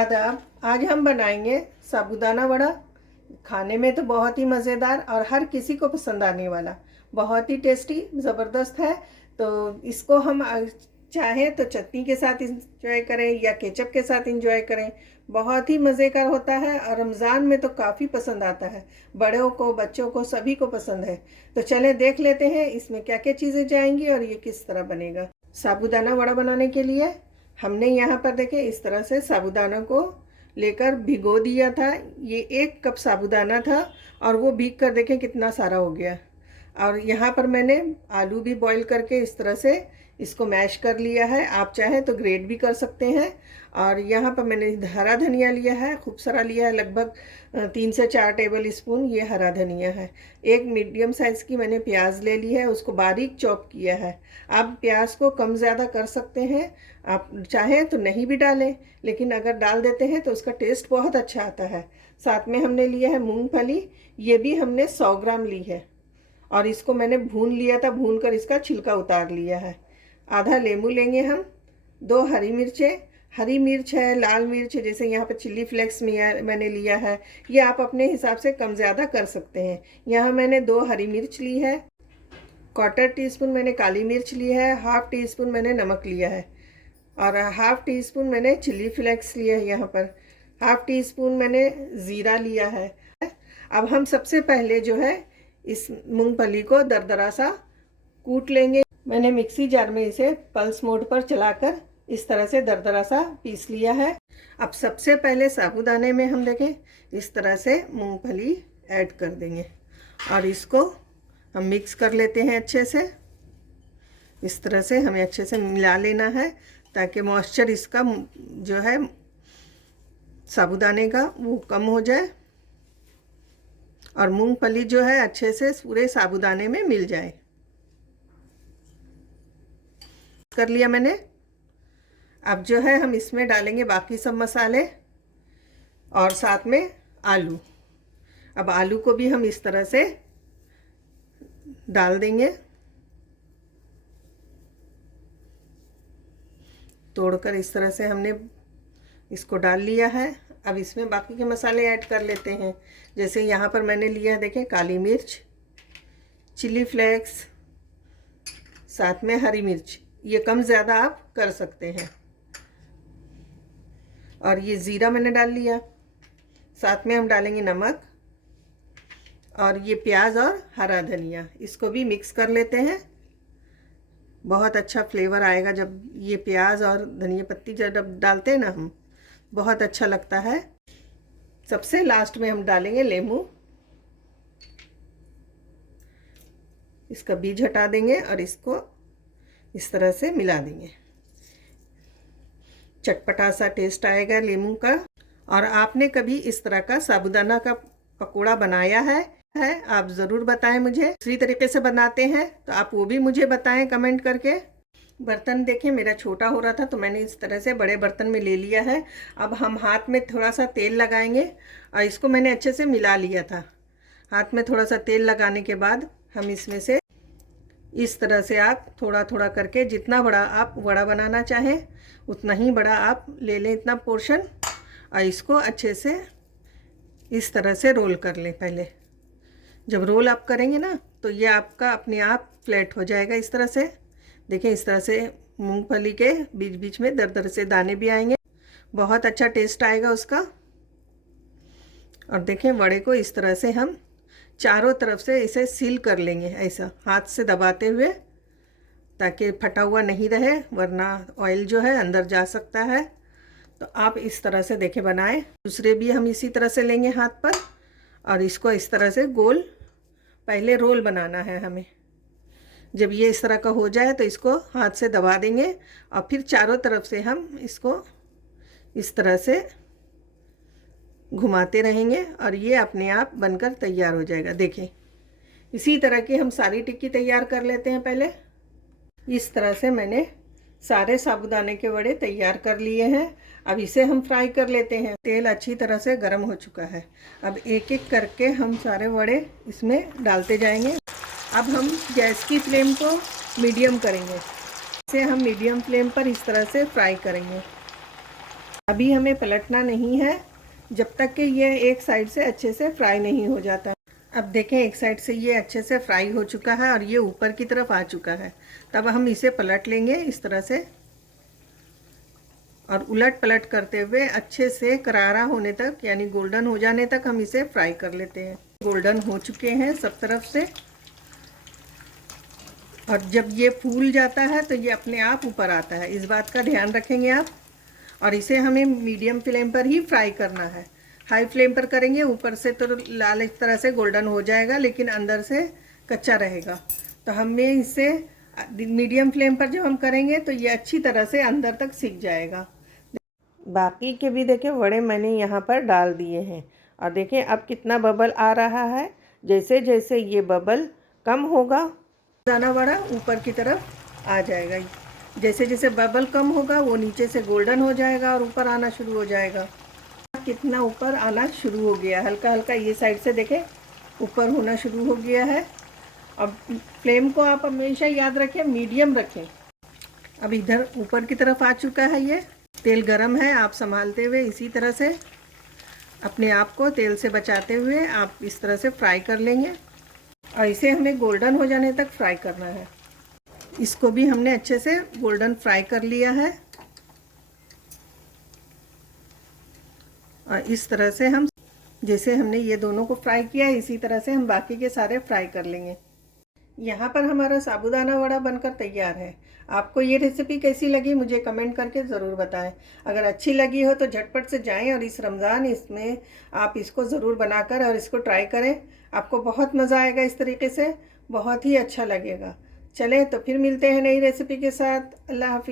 आदाब। आज हम बनाएंगे साबूदाना वड़ा। खाने में तो बहुत ही मज़ेदार और हर किसी को पसंद आने वाला, बहुत ही टेस्टी ज़बरदस्त है। तो इसको हम चाहें तो चटनी के साथ इंजॉय करें या केचप के साथ इंजॉय करें। बहुत ही मज़े का होता है और रमज़ान में तो काफ़ी पसंद आता है, बड़ों को बच्चों को सभी को पसंद है। तो चलें देख लेते हैं इसमें क्या क्या चीज़ें जाएंगी और ये किस तरह बनेगा। साबूदाना वड़ा बनाने के लिए हमने यहाँ पर देखें इस तरह से साबूदाना को लेकर भिगो दिया था। ये 1 कप साबूदाना था और वो भीग कर देखें कितना सारा हो गया। और यहाँ पर मैंने आलू भी बॉईल करके इस तरह से इसको मैश कर लिया है। आप चाहें तो ग्रेट भी कर सकते हैं। और यहाँ पर मैंने हरा धनिया लिया है, खूब सारा लिया है, लगभग 3 से 4 टेबल स्पून ये हरा धनिया है। एक मीडियम साइज़ की मैंने प्याज ले ली है, उसको बारीक चॉप किया है। आप प्याज को कम ज़्यादा कर सकते हैं, आप चाहें तो नहीं भी डालें, लेकिन अगर डाल देते हैं तो उसका टेस्ट बहुत अच्छा आता है। साथ में हमने लिया है मूंगफली, ये भी हमने 100 ग्राम ली है और इसको मैंने भून लिया था, भून कर इसका छिलका उतार लिया है। आधा लेमू लेंगे हम, 2 हरी मिर्चें, हरी मिर्च है, लाल मिर्च है, जैसे यहाँ पर चिल्ली फ्लेक्स मैंने लिया है, ये आप अपने हिसाब से कम ज़्यादा कर सकते हैं। यहाँ मैंने 2 हरी मिर्च ली है, 1/4 टीस्पून मैंने काली मिर्च ली है, 1/2 टीस्पून मैंने नमक लिया है और 1/2 टीस्पून मैंने चिल्ली फ्लेक्स लिया है। यहाँ पर 1/2 टीस्पून मैंने ज़ीरा लिया है। अब हम सबसे पहले जो है इस मूंगफली को दरदरा सा कूट लेंगे। मैंने मिक्सी जार में इसे पल्स मोड पर चलाकर इस तरह से दरदरा सा पीस लिया है। अब सबसे पहले साबूदाने में हम देखें इस तरह से मूंगफली ऐड कर देंगे और इसको हम मिक्स कर लेते हैं अच्छे से। इस तरह से हमें अच्छे से मिला लेना है ताकि मॉइस्चर इसका जो है साबूदाने का वो कम हो जाए और मूंगफली जो है अच्छे से पूरे साबूदाने में मिल जाए। कर लिया मैंने। अब जो है हम इसमें डालेंगे बाकी सब मसाले और साथ में आलू। अब आलू को भी हम इस तरह से डाल देंगे, तोड़कर इस तरह से हमने इसको डाल लिया है। अब इसमें बाकी के मसाले ऐड कर लेते हैं। जैसे यहाँ पर मैंने लिया है देखें काली मिर्च, चिली फ्लेक्स, साथ में हरी मिर्च, ये कम ज़्यादा आप कर सकते हैं। और ये ज़ीरा मैंने डाल लिया, साथ में हम डालेंगे नमक और ये प्याज और हरा धनिया, इसको भी मिक्स कर लेते हैं। बहुत अच्छा फ्लेवर आएगा जब ये प्याज और धनिया पत्ती जब डालते हैं ना हम, बहुत अच्छा लगता है। सबसे लास्ट में हम डालेंगे लेमू, इसका बीज हटा देंगे और इसको इस तरह से मिला देंगे। चटपटा सा टेस्ट आएगा लेमू का। और आपने कभी इस तरह का साबूदाना का पकोड़ा बनाया है आप ज़रूर बताएं मुझे। दूसरी तरीके से बनाते हैं तो आप वो भी मुझे बताएं कमेंट करके। बर्तन देखें मेरा छोटा हो रहा था तो मैंने इस तरह से बड़े बर्तन में ले लिया है। अब हम हाथ में थोड़ा सा तेल लगाएंगे और इसको मैंने अच्छे से मिला लिया था। हाथ में थोड़ा सा तेल लगाने के बाद हम इसमें से इस तरह से आप थोड़ा थोड़ा करके, जितना बड़ा आप वड़ा बनाना चाहें उतना ही बड़ा आप ले लें, इतना पोर्शन, और इसको अच्छे से इस तरह से रोल कर लें। पहले जब रोल आप करेंगे ना तो ये आपका अपने आप फ्लैट हो जाएगा इस तरह से। देखें इस तरह से मूंगफली के बीच बीच में दर दर से दाने भी आएंगे, बहुत अच्छा टेस्ट आएगा उसका। और देखें वड़े को इस तरह से हम चारों तरफ से इसे सील कर लेंगे, ऐसा हाथ से दबाते हुए, ताकि फटा हुआ नहीं रहे, वरना ऑयल जो है अंदर जा सकता है। तो आप इस तरह से देखें बनाएं। दूसरे भी हम इसी तरह से लेंगे हाथ पर और इसको इस तरह से गोल पहले रोल बनाना है हमें। जब ये इस तरह का हो जाए तो इसको हाथ से दबा देंगे और फिर चारों तरफ से हम इसको इस तरह से घुमाते रहेंगे और ये अपने आप बनकर तैयार हो जाएगा। देखें इसी तरह की हम सारी टिक्की तैयार कर लेते हैं। पहले इस तरह से मैंने सारे साबूदाने के वड़े तैयार कर लिए हैं। अब इसे हम फ्राई कर लेते हैं। तेल अच्छी तरह से गर्म हो चुका है। अब एक एक करके हम सारे वड़े इसमें डालते जाएंगे। अब हम गैस की फ्लेम को मीडियम करेंगे। इसे हम मीडियम फ्लेम पर इस तरह से फ्राई करेंगे। अभी हमें पलटना नहीं है जब तक कि ये एक साइड से अच्छे से फ्राई नहीं हो जाता। अब देखें एक साइड से ये अच्छे से फ्राई हो चुका है और ये ऊपर की तरफ आ चुका है। तब हम इसे पलट लेंगे इस तरह से और उलट पलट करते हुए अच्छे से करारा होने तक, यानी गोल्डन हो जाने तक हम इसे फ्राई कर लेते हैं। गोल्डन हो चुके हैं सब तरफ से और जब ये फूल जाता है तो ये अपने आप ऊपर आता है, इस बात का ध्यान रखेंगे आप। और इसे हमें मीडियम फ्लेम पर ही फ्राई करना है। हाई फ्लेम पर करेंगे ऊपर से तो लाल इस तरह से गोल्डन हो जाएगा लेकिन अंदर से कच्चा रहेगा। तो हमें इसे मीडियम फ्लेम पर जब हम करेंगे तो ये अच्छी तरह से अंदर तक सीख जाएगा। बाकी के भी देखें वड़े मैंने यहाँ पर डाल दिए हैं और देखें अब कितना बबल आ रहा है। जैसे जैसे ये बबल कम होगा दाना वड़ा ऊपर की तरफ आ जाएगा। जैसे जैसे बबल कम होगा वो नीचे से गोल्डन हो जाएगा और ऊपर आना शुरू हो जाएगा। कितना ऊपर आना शुरू हो गया, हल्का हल्का ये साइड से देखें ऊपर होना शुरू हो गया है। अब फ्लेम को आप हमेशा याद रखें मीडियम रखें। अब इधर ऊपर की तरफ आ चुका है, ये तेल गरम है, आप संभालते हुए इसी तरह से अपने आप को तेल से बचाते हुए आप इस तरह से फ्राई कर लेंगे और इसे हमें गोल्डन हो जाने तक फ्राई करना है। इसको भी हमने अच्छे से गोल्डन फ्राई कर लिया है और इस तरह से हम जैसे हमने ये दोनों को फ्राई किया इसी तरह से हम बाकी के सारे फ्राई कर लेंगे। यहाँ पर हमारा साबूदाना वड़ा बनकर तैयार है। आपको ये रेसिपी कैसी लगी मुझे कमेंट करके ज़रूर बताएं। अगर अच्छी लगी हो तो झटपट से जाएं और इस रमज़ान इसमें आप इसको ज़रूर बनाकर और इसको ट्राई करें। आपको बहुत मज़ा आएगा, इस तरीके से बहुत ही अच्छा लगेगा। चलें तो फिर मिलते हैं नई रेसिपी के साथ। अल्लाह हाफिज़।